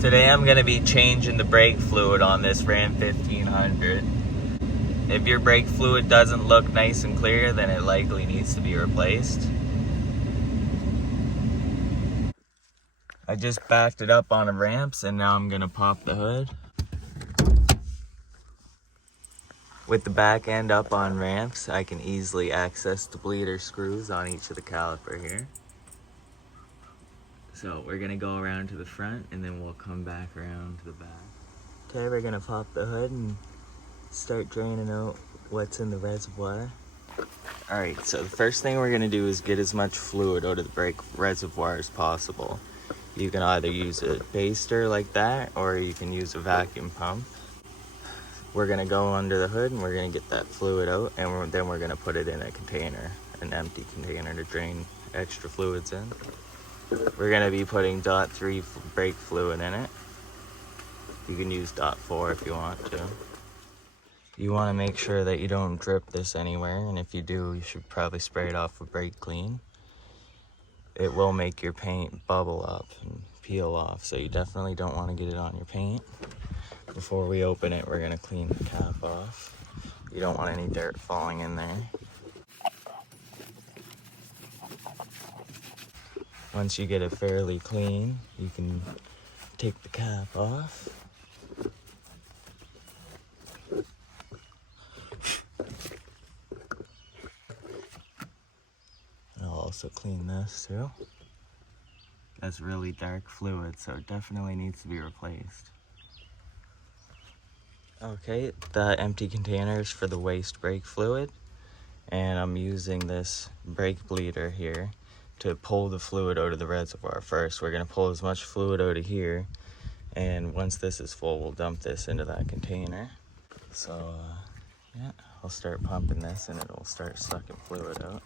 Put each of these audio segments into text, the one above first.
Today I'm going to be changing the brake fluid on this Ram 1500. If your brake fluid doesn't look nice and clear, then it likely needs to be replaced. I just backed it up on the ramps and now I'm going to pop the hood. With the back end up on ramps, I can easily access the bleeder screws on each of the caliper here. So we're gonna go around to the front and then we'll come back around to the back. Okay, we're gonna pop the hood and start draining out what's in the reservoir. Alright, so the first thing we're gonna do is get as much fluid out of the brake reservoir as possible. You can either use a baster like that or you can use a vacuum pump. We're gonna go under the hood and we're gonna get that fluid out, and then we're gonna put it in a container, an empty container to drain extra fluids in. We're gonna be putting .3 brake fluid in it. You can use .4 if you want to. You wanna make sure that you don't drip this anywhere, and if you do, you should probably spray it off with brake clean. It will make your paint bubble up and peel off, so you definitely don't wanna get it on your paint. Before we open it, we're gonna clean the cap off. You don't want any dirt falling in there. Once you get it fairly clean, you can take the cap off. And I'll also clean this too. That's really dark fluid, so it definitely needs to be replaced. Okay, the empty container is for the waste brake fluid, and I'm using this brake bleeder here to pull the fluid out of the reservoir first. We're gonna pull as much fluid out of here, and once this is full, we'll dump this into that container. So, yeah, I'll start pumping this and it'll start sucking fluid out.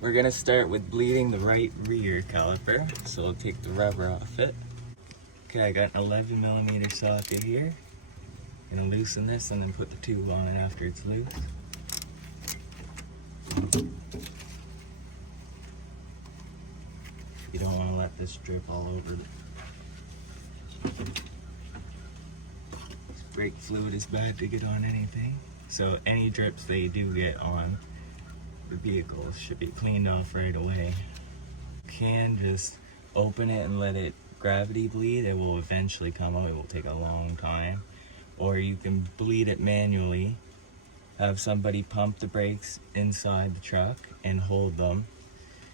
We're gonna start with bleeding the right rear caliper, so I'll take the rubber off it. Okay, I got an 11mm socket here. Gonna loosen this and then put the tube on it after it's loose. You don't want to let this drip all over. Brake fluid is bad to get on anything, so any drips that you do get on the vehicle should be cleaned off right away. You can just open it and let it gravity bleed. It will eventually come out. It will take a long time. Or you can bleed it manually. Have somebody pump the brakes inside the truck and hold them.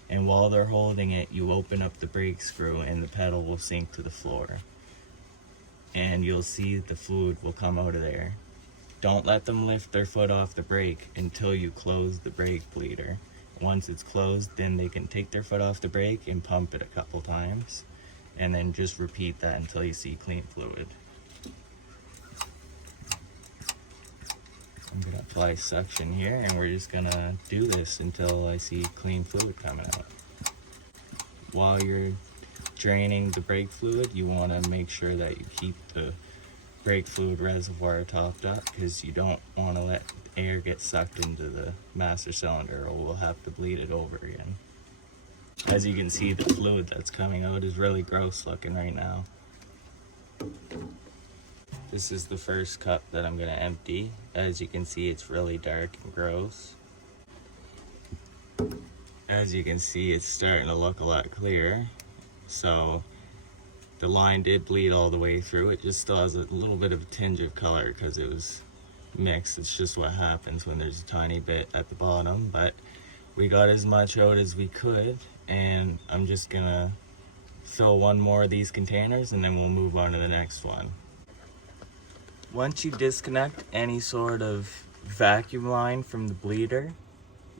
And while they're holding it, you open up the brake screw and the pedal will sink to the floor. And you'll see the fluid will come out of there. Don't let them lift their foot off the brake until you close the brake bleeder. Once it's closed, then they can take their foot off the brake and pump it a couple times. And then just repeat that until you see clean fluid. I'm gonna apply suction here and we're just gonna do this until I see clean fluid coming out. While you're draining the brake fluid, you wanna make sure that you keep the brake fluid reservoir topped up, because you don't want to let air get sucked into the master cylinder or we'll have to bleed it over again. As you can see, the fluid that's coming out is really gross looking right now. This is the first cup that I'm gonna empty. As you can see, it's really dark and gross. As you can see, it's starting to look a lot clearer. So the line did bleed all the way through. It just still has a little bit of a tinge of color because it was mixed. It's just what happens when there's a tiny bit at the bottom, but we got as much out as we could, and I'm just gonna fill one more of these containers and then we'll move on to the next one. Once you disconnect any sort of vacuum line from the bleeder,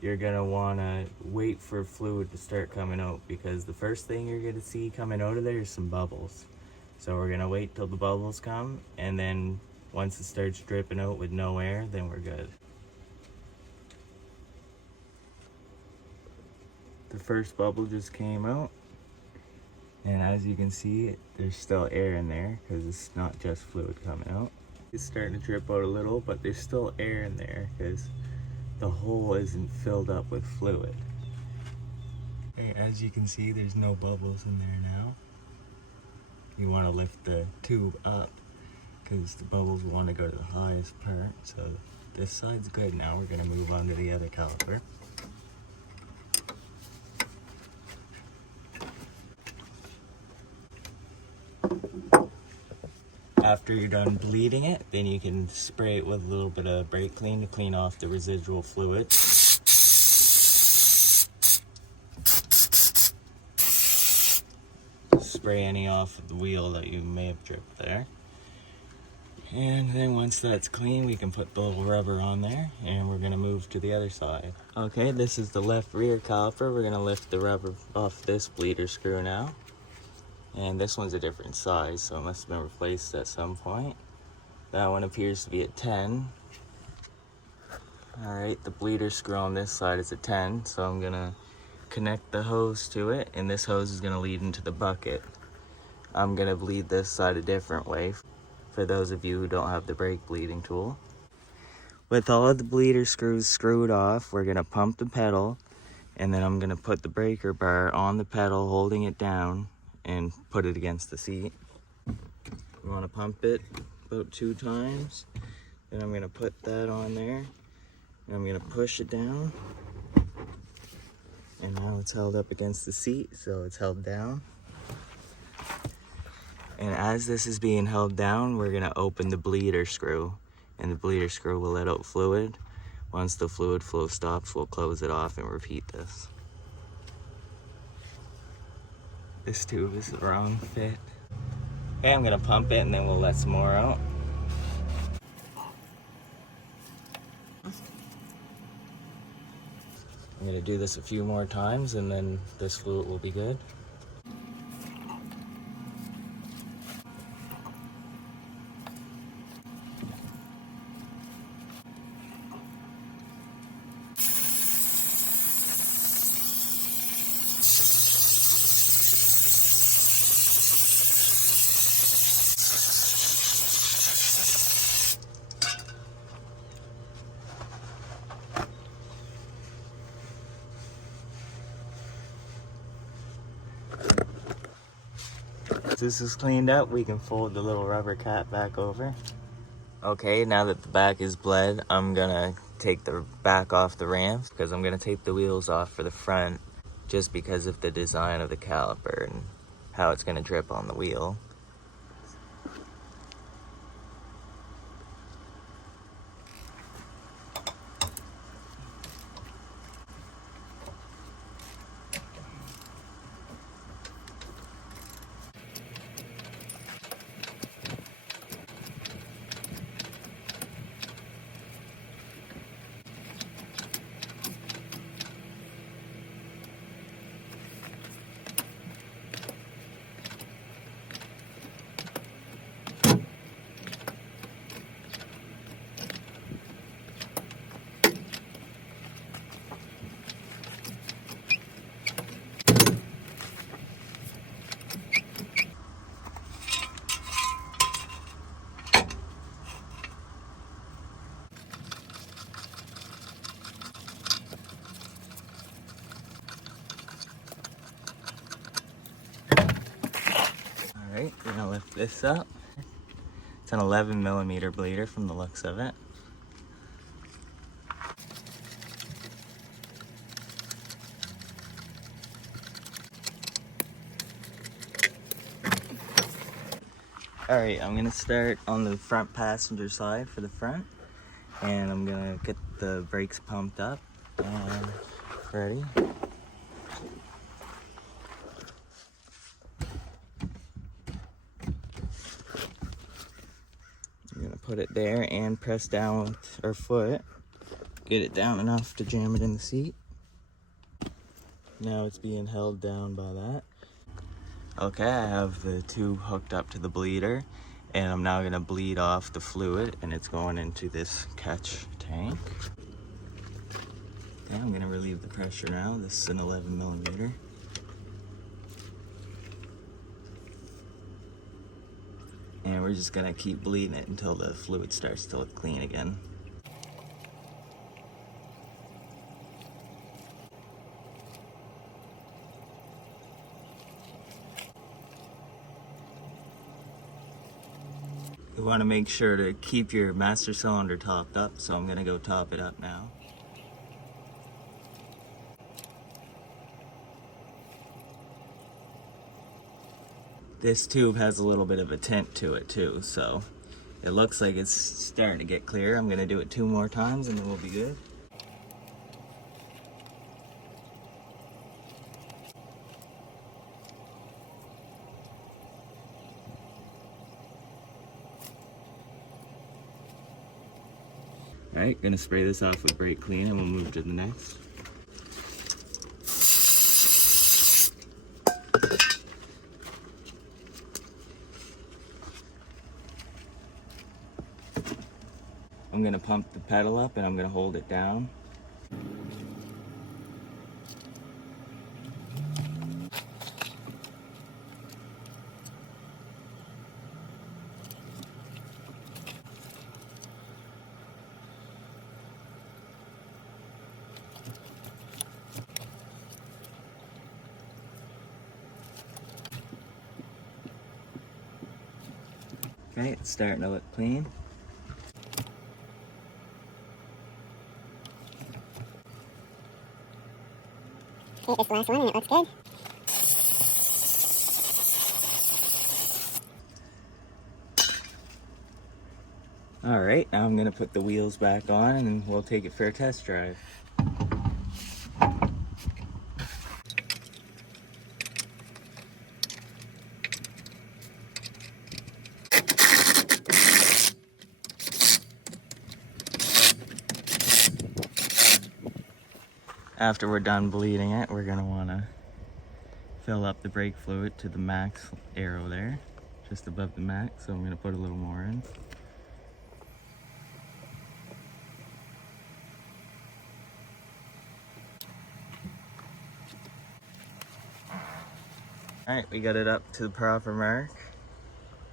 you're gonna wanna wait for fluid to start coming out, because the first thing you're gonna see coming out of there is some bubbles. So we're gonna wait till the bubbles come, and then once it starts dripping out with no air, then we're good. The first bubble just came out, and as you can see, there's still air in there because it's not just fluid coming out. It's starting to drip out a little, but there's still air in there because the hole isn't filled up with fluid. Okay, as you can see, there's no bubbles in there now. You want to lift the tube up because the bubbles want to go to the highest part. So this side's good now. We're going to move on to the other caliper. After you're done bleeding it, then you can spray it with a little bit of brake clean to clean off the residual fluid. Spray any off of the wheel that you may have dripped there. And then once that's clean, we can put the little rubber on there, and we're gonna move to the other side. Okay, this is the left rear caliper. We're gonna lift the rubber off this bleeder screw now. And this one's a different size, so it must have been replaced at some point. That one appears to be at 10. Alright, the bleeder screw on this side is a 10, so I'm gonna connect the hose to it, and this hose is gonna lead into the bucket. I'm gonna bleed this side a different way for those of you who don't have the brake bleeding tool. With all of the bleeder screws screwed off, we're gonna pump the pedal, and then I'm gonna put the breaker bar on the pedal, holding it down, and put it against the seat. You want to pump it about 2 times. Then I'm going to put that on there, and I'm going to push it down. And now it's held up against the seat, so it's held down. And as this is being held down, we're going to open the bleeder screw, and the bleeder screw will let out fluid. Once the fluid flow stops, we'll close it off and repeat this. This tube is the wrong fit. Okay, I'm gonna pump it and then we'll let some more out. I'm gonna do this a few more times and then this fluid will be good. This is cleaned up, we can fold the little rubber cap back over. Okay, now that the back is bled, I'm gonna take the back off the ramps because I'm gonna tape the wheels off for the front just because of the design of the caliper and how it's gonna drip on the wheel. Alright, we're gonna lift this up. It's an 11mm bleeder from the looks of it. Alright, I'm gonna start on the front passenger side for the front, and I'm gonna get the brakes pumped up and ready. I'm gonna put it there and press down with our foot, get it down enough to jam it in the seat. Now it's being held down by that. Okay, I have the tube hooked up to the bleeder, and I'm now gonna bleed off the fluid, and it's going into this catch tank. Okay, I'm gonna relieve the pressure now. This is an 11mm. And we're just gonna keep bleeding it until the fluid starts to look clean again. You want to make sure to keep your master cylinder topped up, so I'm going to go top it up now. This tube has a little bit of a tint to it too, so it looks like it's starting to get clear. I'm going to do it 2 more times and then we'll be good. Alright, gonna spray this off with brake clean and we'll move to the next. I'm gonna pump the pedal up and I'm gonna hold it down. Okay, it's starting to look clean. Okay, this is the last one and it looks good. Alright, now I'm going to put the wheels back on and we'll take it for a test drive. After we're done bleeding it, we're going to want to fill up the brake fluid to the max arrow there, just above the max, so I'm going to put a little more in. Alright, we got it up to the proper mark.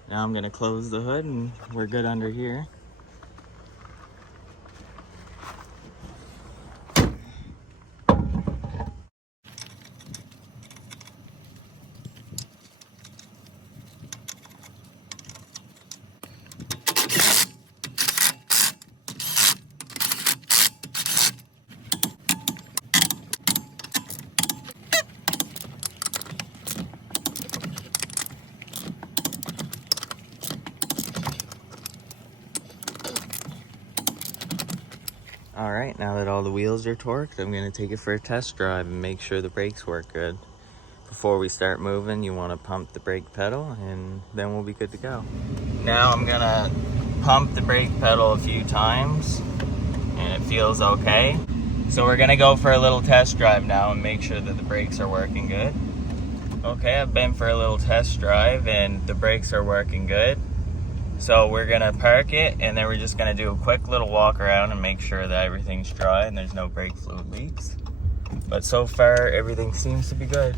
Now I'm going to close the hood and we're good under here. Alright, now that all the wheels are torqued, I'm going to take it for a test drive and make sure the brakes work good. Before we start moving, you want to pump the brake pedal and then we'll be good to go. Now I'm going to pump the brake pedal a few times and it feels okay. So we're going to go for a little test drive now and make sure that the brakes are working good. Okay, I've been for a little test drive and the brakes are working good. So we're gonna park it and then we're just gonna do a quick little walk around and make sure that everything's dry and there's no brake fluid leaks. But so far, everything seems to be good.